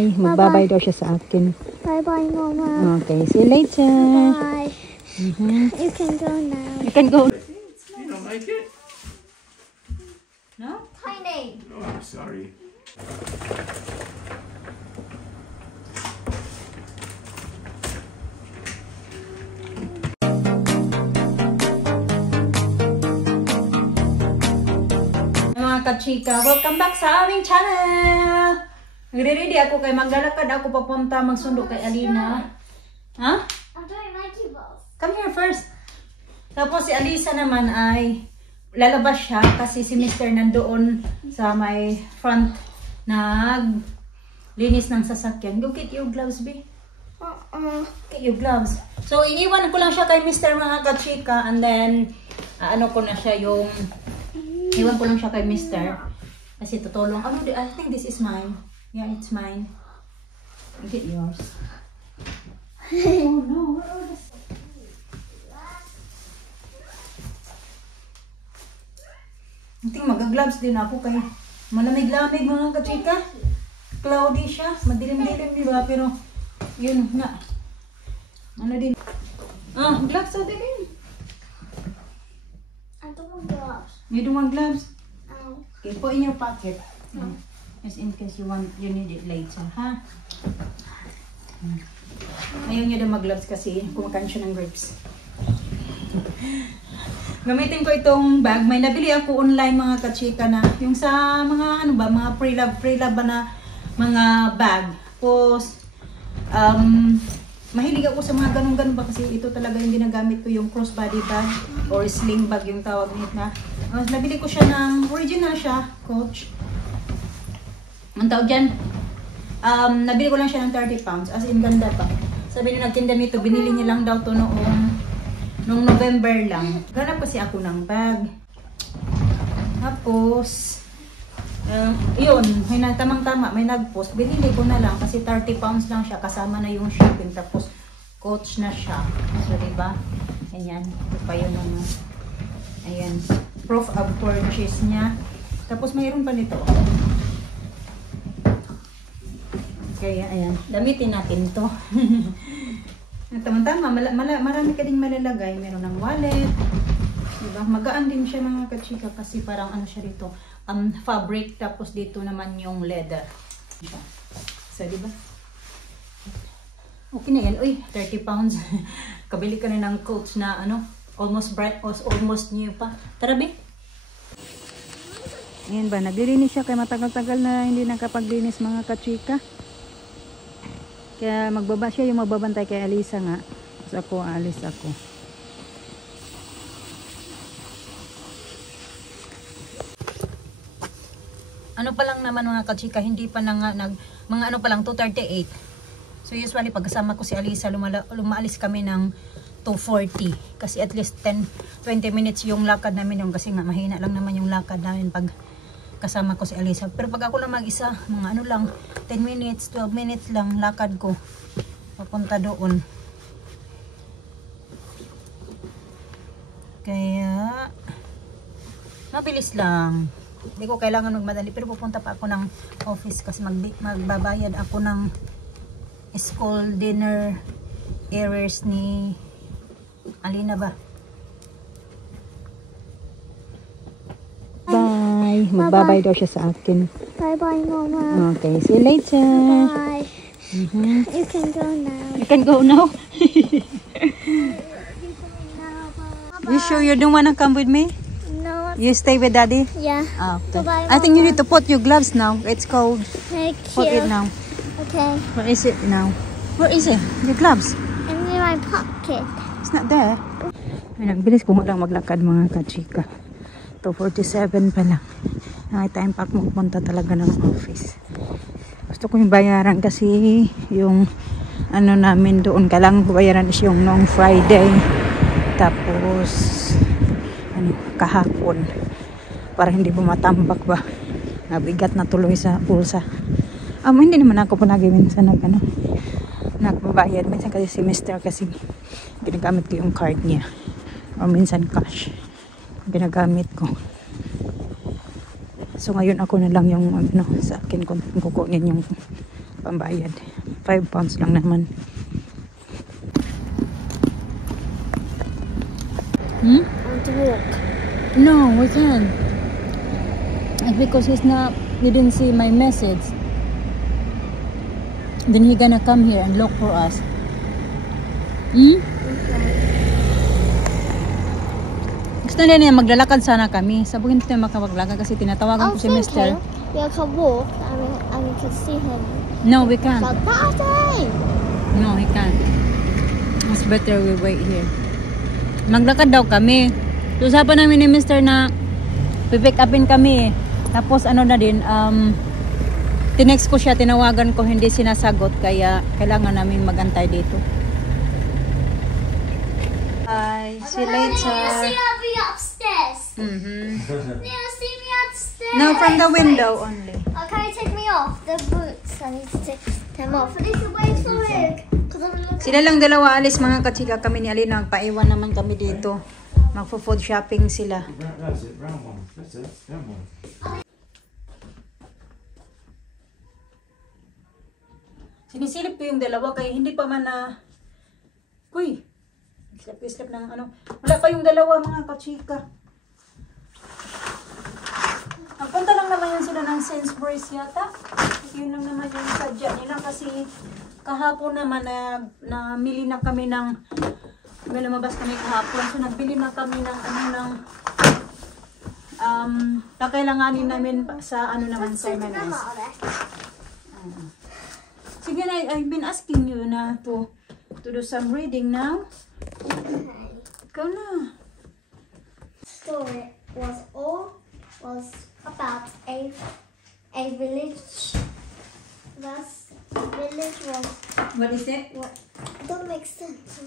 Bye. Magbabay daw siya sa akin. Bye-bye, Mama. Okay, see you later. Bye. You can go now. You can go. You don't like it? No? Tiny. Oh, I'm sorry. Mga kachika, welcome back sa aming channel! Nagre-ready ako kay maglalakad ako papunta magsundo kay Alina. Ha? I'm doing Nike balls. Come here first. Tapos si Alisa naman ay lalabas siya kasi si Mr. nandoon sa may front linis ng sasakyan. Go get your gloves, B. Get your gloves. So, iniwan ko lang siya kay Mr. mga kachika and then ano ko na siya yung iwan ko lang siya kay Mr. Kasi tutulong. I think this is mine. Yeah, it's mine. Get yours. Oh no, what are this? I think mag-gloves din ako kay malamig-lamig mga kachika. Cloudy siya. Madilim-dilim diba? Pero yun na. Ano din? Gloves sa din. I don't want gloves. You don't want gloves? No. Okay, put in your pocket. Just in case you need it later, ha? Ayaw niya daw mag-gloves kasi kumakain siya ng grapes. Gamitin ko itong bag. May nabili ako online mga kachika na yung sa mga ano ba, mga pre-love ba na mga bag. Tapos mahilig ako sa mga ganun-ganun ba kasi ito talaga yung ginagamit ko, yung crossbody bag or sling bag yung tawag nito na. Nabili ko siya ng original siya, Coach. Ang tawag dyan, nabili ko lang siya ng 30 pounds. As in, ganda pa. Sabi na nagtinda nito, binili niya lang daw to noong November lang. Ganap kasi ako ng bag. Tapos, yun, may tamang-tama, may nag-post. Binili ko na lang kasi 30 pounds lang siya. Kasama na yung shipping. Tapos, Coach na siya. So, diba? Ayan. Ito pa yun naman. Ayan. Proof of purchase niya. Tapos, mayroon pa nito. Kaya, ayan. Gamitin natin to. Tama-tama. Marami ka ding malalagay. Meron ng wallet. Diba? Magaan din siya mga kachika kasi parang ano siya dito. Fabric. Tapos dito naman yung leather. So, diba? Okay na yan. Uy, 30 pounds. Kabili ka na ng Coach na ano, almost bright, almost new pa. Tara, be. Ayan ba, naglilinis siya kaya matagal-tagal na hindi nakapaglinis mga kachika. Kaya magbaba siya yung magbabantay kay Alisa nga. Tapos ako, alis ako. Ano pa lang naman mga kachika, hindi pa na nga, mga ano pa lang, 2:38. So usually pagkasama ko si Alisa, lumaalis kami ng 2:40. Kasi at least 10-20 minutes yung lakad namin yung kasi nga mahina lang naman yung lakad namin pag kasama ko si Alisa. Pero pag ako lang mag-isa, mga ano lang, 10 minutes, 12 minutes lang lakad ko. Papunta doon. Kaya, mabilis lang. Hindi ko kailangan magmadali. Pero pupunta pa ako ng office kasi magbabayad ako ng school dinner errors ni Alina ba? Bye. Magbabay daw siya sa akin. Bye-bye, Mama. Okay, see you later. Bye. You can go now. You can go now. You sure you don't wanna come with me? No. You stay with Daddy? Yeah. Okay. Bye-bye, I think you Mama. need to put your gloves now. It's cold. Thank Put you. it now. Okay. Where is it now? Where is it? Your gloves? And in my pocket. It's not there. Ay, nagbilis ko lang maglakad mga kachika. 2:47 pa lang. Ay, time pa ako magpunta talaga ng office. Gusto ko yung bayaran kasi yung ano namin doon kailangan bayaran is yung noong Friday. Tapos ano, kahapon. Para hindi po matambak ba. Nabigat na tuloy sa pulsa. Hindi naman ako palagi minsan nagbabayad. Minsan kasi semester kasi ginagamit ko yung card niya. O minsan cash. Ginagamit ko. So ngayon ako na lang yung sa akin kung kukunin yung pambayad. 5 pounds lang naman. I want to walk. No, we can't. It's because he didn't see my message. Then he gonna come here and look for us. Okay. Gusto na niya maglalakad sana kami. Sabihin ko tayo makapaglakad kasi tinatawagan ko si Mr. We can walk and we can see him. No, we can't. But Daddy! No, he can't. It's better we wait here. Maglakad daw kami. So, usapan namin ni Mr. na pipick upin kami. Tapos ano na din, tinext ko siya, tinawagan ko, hindi sinasagot. Kaya kailangan namin magantay dito. Bye. See you later. I'll be upstairs. Neil, see me upstairs. No, from the window only. Okay, take me off the boots. I need to take them off. I need to wait for it. Because I'm looking. Sila lang dalawa alis mga kachika. Kami ni Alina, nagpaiwan naman kami dito. Magpo-food shopping sila. That's it, round one. That's it, round one. Sinisilip ko yung dalawa kaya hindi pa man na... Uy! Islap ng ano. Wala pa yung dalawa mga kachika. Nagpunta lang naman yun sila ng Sainsbury's yata. Yun lang naman yung sadya nila kasi kahapon naman namili na kami ng... May lumabas kami kahapon. So nagbili na kami ng ano ng... kakailanganin namin sa ano naman sa M&S. Sige na, I've been asking you na to do some reading now. Go na. Story was about a village. That's village was What is it? what don't make sense.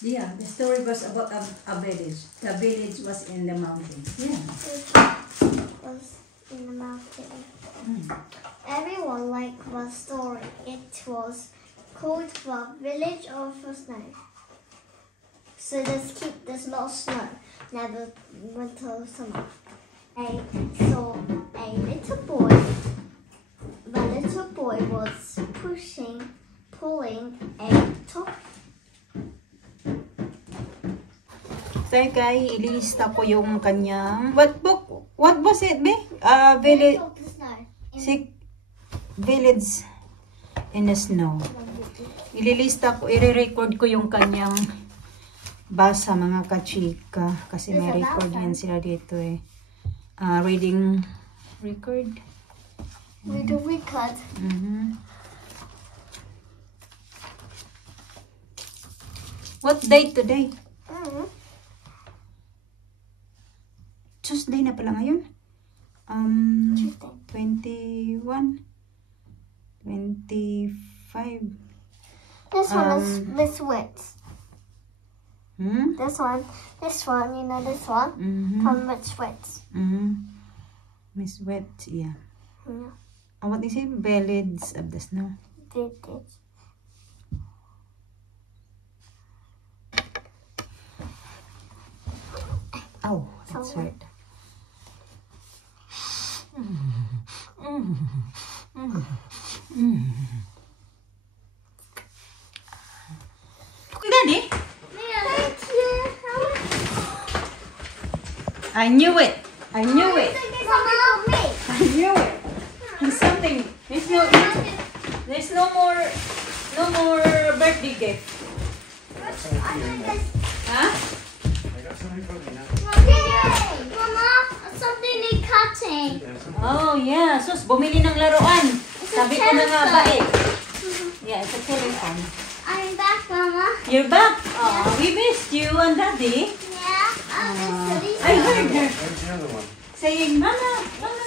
Yeah, the story was about a village. The village was in the mountain. Yeah. Was in the mountain. Everyone liked the story. It was called the Village of the Snow. So there's not snow. Never winter, summer. So a little boy. The little boy was pulling a top. Teka, ililista ko yung kanyang... What book? What was it, be? Village... Of the snow. Village in the Snow. Ililista ko, i-record ko yung kanyang basa mga kachika. Kasi may record yan sila dito eh. Reading record. With the record. What date today? Tuesday na pala ngayon. 21, 25. This one is Miss Wits. Hmm? This one, you know this one? From Miss Wits. Miss Wet, yeah. Yeah. What is it? Village of the Snow. Did it. Oh, that's So- right. Daddy? Thank you. I knew it. I knew it. Mama, me. I knew it. There's something. There's no more birthday gift. Huh? I got something for you now. Mama, something need cutting. Oh, yeah. Sus, bumili ng laruan. Sabi ko na nga ba eh. Yeah, it's a telephone. I'm back, Mama. You're back. Oh, we missed you and Daddy. Yeah, I heard her Where's the other one? saying, Mama, Mama.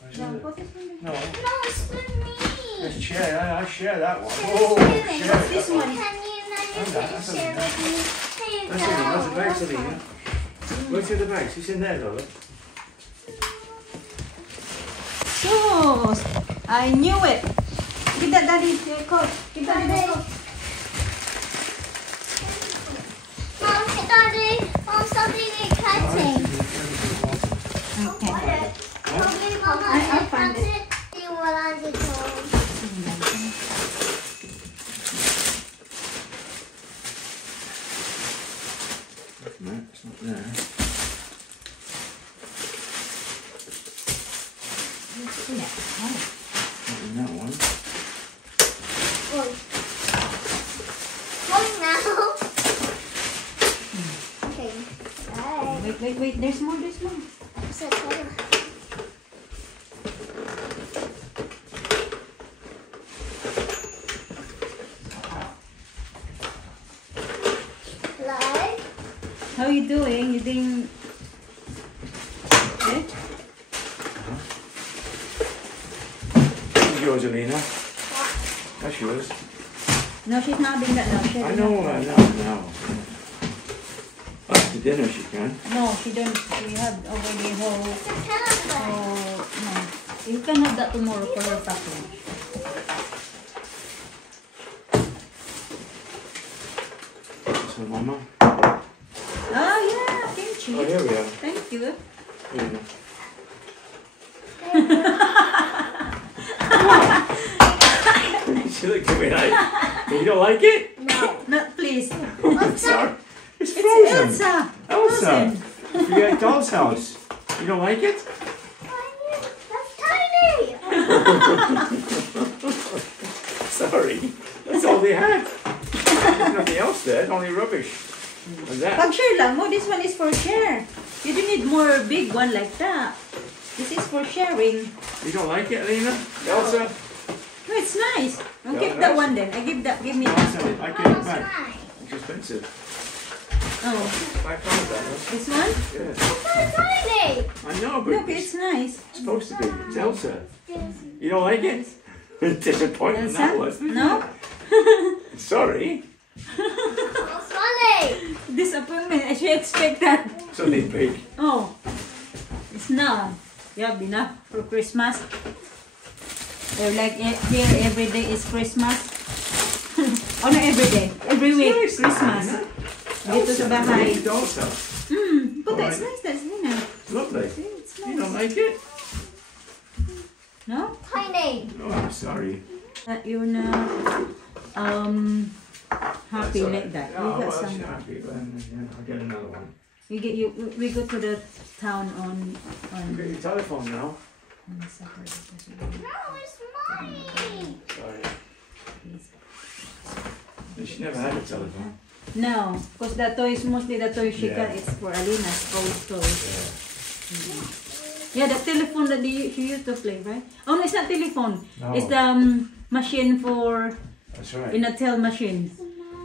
Where's No, the what is it? No, No, it's with me. let's share. I share that one. It's Oh, giving. share What's this that one? Can you That's share with me? Here you That's it. Where's the bag, go. Selena? Where's the other bags? It's in there, darling. Sus, I knew it. Give that Daddy the coat. Give Daddy the coat. Mom, Daddy, Mom, something need cutting. Okay. Mama, I'll find cut it. Do you want to Not in that one. Oh. Going now. Okay. Bye. Wait. There's more. What's that color? Hello? How you doing? You doing good? This is yours, Alina. That's yours. No, she's not doing that now. I know. After dinner she can. No, she don't. She had already whole. It's a telephone. Oh, no. You can have that tomorrow for her package. This for Mama. Oh, yeah, kimchi. Oh, here we are. Thank you. Here we go. She looked at me like, you don't like it? No. Not please. I'm sorry. It's It's frozen. Elsa. Elsa. Frozen. You got a doll's house. You don't like it? That's tiny. Sorry. That's all they had. There's nothing else there. Only rubbish. And that. Pag-share lang mo. This one is for share. You don't need more big one like that. This is for sharing. You don't like it, Alina? Elsa? No, it's nice. I'll Yeah, keep that nice. one then. Give me Elsa, that. I Oh, get it that's back. nice. It's expensive. Oh, £5 that was. this one? Yeah. That's so tiny. I know, but Look, it's nice. it's supposed to be. It's Elsa. You don't like it? Disappointing Elsa? that was. No? Sorry. That's funny. Disappointment. I should expect that. Something big. Oh, it's now. You have enough for Christmas. They're like here every day is Christmas. Oh, not every day. Every week It's nice, Christmas. isn't it? Dito sa bahay. It's doll's house. But Alright. it's nice. That's nice. Lovely. It's You don't nice. like it? No? Tiny. Oh, I'm sorry. That you're not happy That's all like right. that. Oh, You got well, some. she's happy, then yeah, I'll get another one. We go to the town on You got your telephone now. Saturday. No, it's mine. Sorry. She never had a telephone. No, because the toys, mostly the toys she Yeah. got, it's for Alina's old toys. Yeah. Yeah, the telephone that she used to play, right? Oh, no, it's not telephone. No. It's the machine for, That's right. in a tell machine.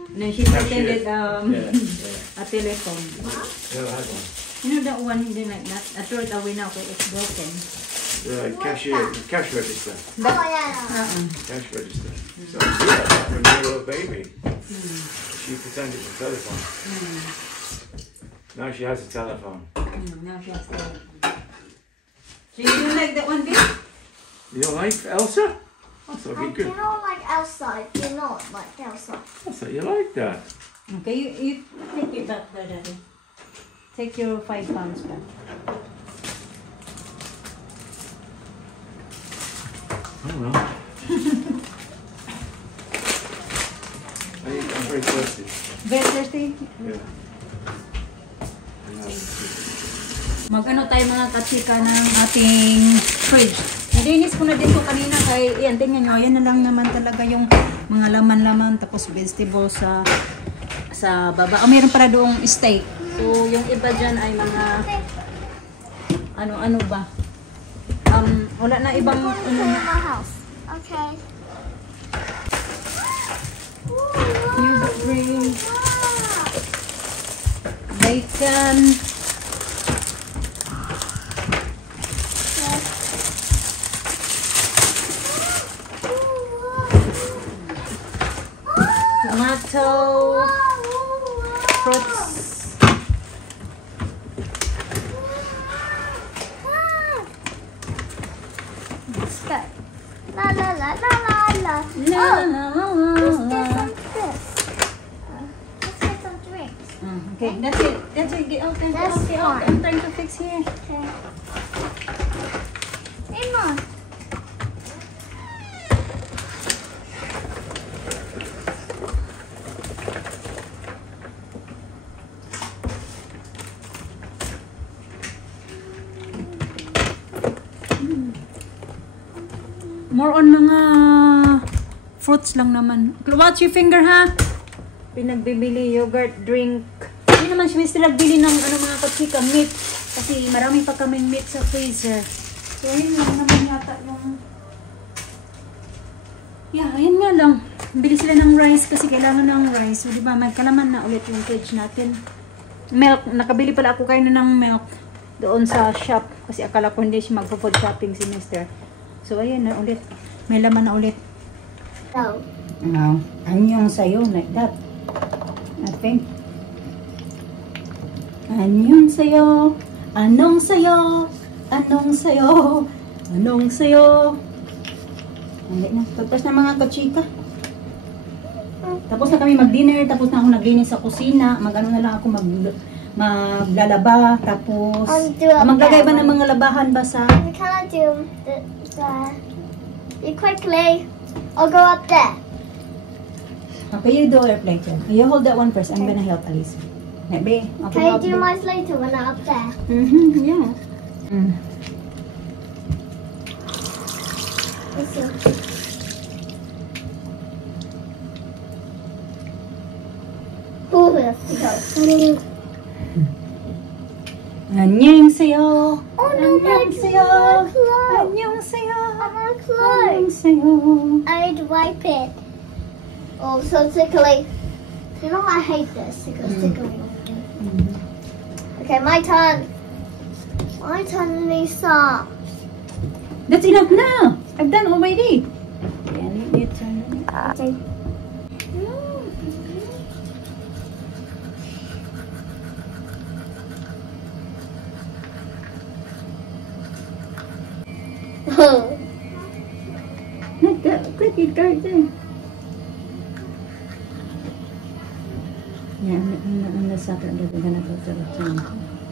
And then she Cashier. pretended Yeah. a telephone. Never had one. You know that one, hindi like that. I throw it away now because it's broken. The cashier, cash register. Oh, yeah. Cash register. So I see that when you were a baby. She pretended to telephone. Now she has a telephone. Now she has telephone. So you don't like that one, babe? You don't like Elsa? I thought I it'd be do good. not like Elsa. If you're not like Elsa. I thought you liked that. Okay, you take it back there, Daddy. Take your £5 back. Oh well. I'm very thirsty. Very thirsty? Yeah. Mag-ano tayo mga katsika ng ating fridge. Nalinis ko na din to kanina kay, yan, tingnan nyo, yan na lang naman talaga yung mga laman-laman, tapos vegetables sa baba. Oh, mayroon para doong steak. So, yung iba dyan ay mga, ano ba? Wala na ibang, Going to my house. Okay. new green, bacon, tomato, fruits, Let's go. La la la la la la. la Oh, la la let's la. get some this. Let's get some drinks. Okay, that's it. That's it. Get out. Get That's out. Get out. fine. I'm trying to fix here. Okay. Hey, Mom. More on mga fruits lang naman. Watch your finger, ha? Pinagbibili yogurt, drink. Hindi naman si Mr. nagbili ng mga kachika, meat. Kasi marami pa kaming meat sa freezer. So, yun lang naman yata yung... Yeah, yun nga lang. Bili sila ng rice kasi kailangan ng rice. So, diba, magkalaman na ulit yung fridge natin. Milk. Nakabili pala ako kayo ng milk doon sa shop. Kasi akala ko hindi siya magpo-food shopping si Mr. So, ayun na ulit. May laman na ulit. No. No. Anyong sayo, like that. I think. Anyong sayo. Anong sayo? Anong sayo? Anong sayo? Hindi na. Tapos na mga kachika. Tapos na kami mag-dinner. Tapos na ako naglinis sa kusina. Mag-ano na lang ako maglalaba. Tapos maglagay ba ng mga labahan ba sa... Can I do you quickly? I'll go up there. Okay, you do airplane. You hold that one first. I'm gonna help Alice. Maybe. Can you do mine later when I'm up there? Yeah. Listen. Ooh, let's go. Anyong sayo. Oh no, my Anyong sayo. clothes. Anyong sayo. My Anyong clothes. sayo. I'd wipe it. Oh, so tickly. You know I hate this. It goes tickling. Okay, my turn. My turn, Lisa. That's enough now. I've done already. Yeah, your turn. Okay. Not that. Click it right there. Yeah, on the Saturday we're gonna go to the gym.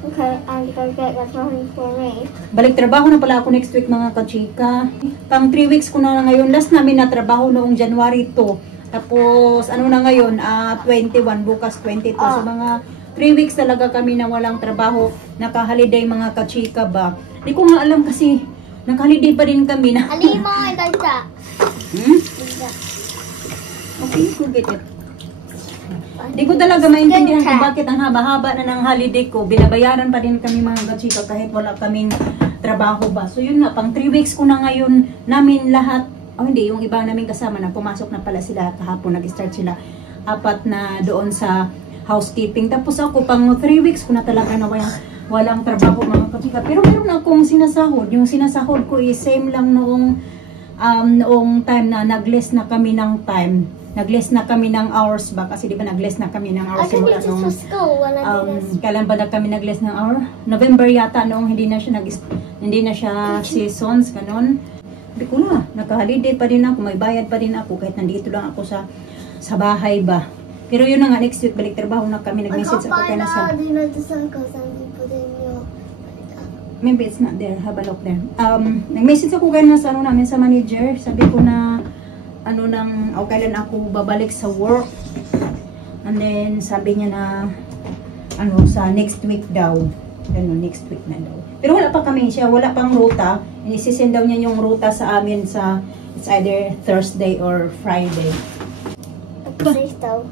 Okay, I'm gonna get what's wrong for me. Balik trabaho na pala ako next week mga kachika. Pang 3 weeks ko na ngayon. Last namin na trabaho noong January 2. Tapos ano na ngayon, 21, bukas 22. So mga 3 weeks talaga kami na walang trabaho. Naka-holiday mga kachika ba. Hindi ko nga alam kasi naka-holiday pa din kami na. I need mine like that. Like that. Okay, go get it. Hindi ko talaga maintindihan kung bakit ang haba-haba na ng holiday ko. Binabayaran pa din kami mga kachika kahit wala kaming trabaho ba. So yun nga, pang 3 weeks ko na ngayon namin lahat. Hindi, yung iba namin kasama na pumasok na pala sila kahapon. Nag-start sila 4 na doon sa housekeeping. Tapos ako pang 3 weeks ko na talaga na walang trabaho mga kachika. Pero meron akong sinasahod. Yung sinasahod ko is same lang noong time na nag-less na kami ng time. Nag-less na kami ng hours ba? Kasi di ba nag-less na kami ng I hours can simula use this nung for school when I do this. kailan ba na kami nag-less ng hour? November yata noong hindi na siya seasons ganon. Hindi ko na, naka-holiday pa din ako, may bayad pa din ako kahit nandito lang ako sa bahay ba. Pero yun na nga, next week balik trabaho na kami, I nag-message can't ako find kaya nasa... the circles and you put in your... Maybe it's not there, have a look there. Nag-message ako kaya nasa namin sa manager, sabi ko na kailan ako babalik sa work. And then sabi niya na sa next week daw. Next week na daw. Pero wala pa kami siya, wala pang ruta. Inisisend daw niya yung ruta sa amin sa it's either Thursday or Friday. Please don't.